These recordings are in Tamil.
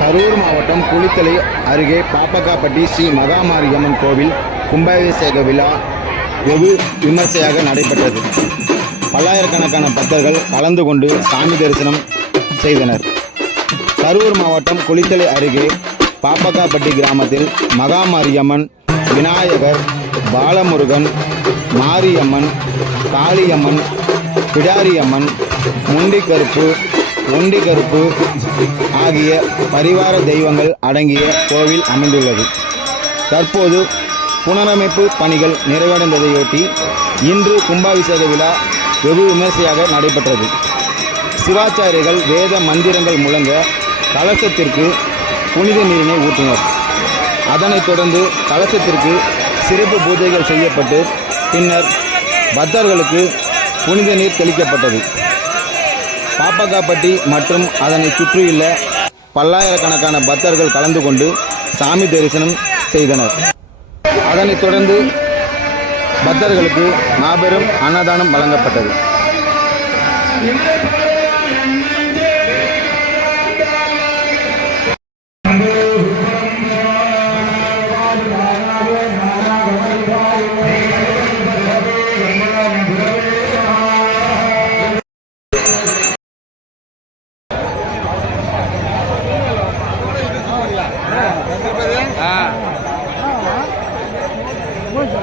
கரூர் மாவட்டம் குளித்தலை அருகே பாப்பக்காப்பட்டி ஸ்ரீ மகாமாரியம்மன் கோவில் கும்பாபிஷேக விழா வெகு விமர்சையாக நடைபெற்றது. பல்லாயிரக்கணக்கான பக்தர்கள் கலந்து கொண்டு சாமி தரிசனம் செய்தனர். கரூர் மாவட்டம் குளித்தலை அருகே பாப்பக்காப்பட்டி கிராமத்தில் மகாமாரியம்மன் விநாயகர் பாலமுருகன் மாரியம்மன் காளியம்மன் பிடாரியம்மன் முண்டிக்கருப்பு ஒண்டிக்கருப்பு ஆகிய பரிவார தெய்வங்கள் அடங்கிய கோவில் அமைந்துள்ளது. தற்போது புனரமைப்பு பணிகள் நிறைவடைந்ததையொட்டி இன்று கும்பாபிஷேக விழா வெகு விமர்சையாக நடைபெற்றது. சிவாச்சாரியர்கள் வேத மந்திரங்கள் முழங்க கலசத்திற்கு புனித நீரினை ஊற்றினர். அதனைத் தொடர்ந்து கலசத்திற்கு சிறப்பு பூஜைகள் செய்யப்பட்டு பின்னர் பக்தர்களுக்கு புனித நீர் தெளிக்கப்பட்டது. பாப்பக்காப்பட்டி மற்றும் அதனை சுற்றியுள்ள பல்லாயிரக்கணக்கான பக்தர்கள் கலந்து கொண்டு சாமி தரிசனம் செய்தனர் அதனைத் தொடர்ந்து பக்தர்களுக்கு மாபெரும் அன்னதானம் வழங்கப்பட்டது Thank you.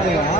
Yeah.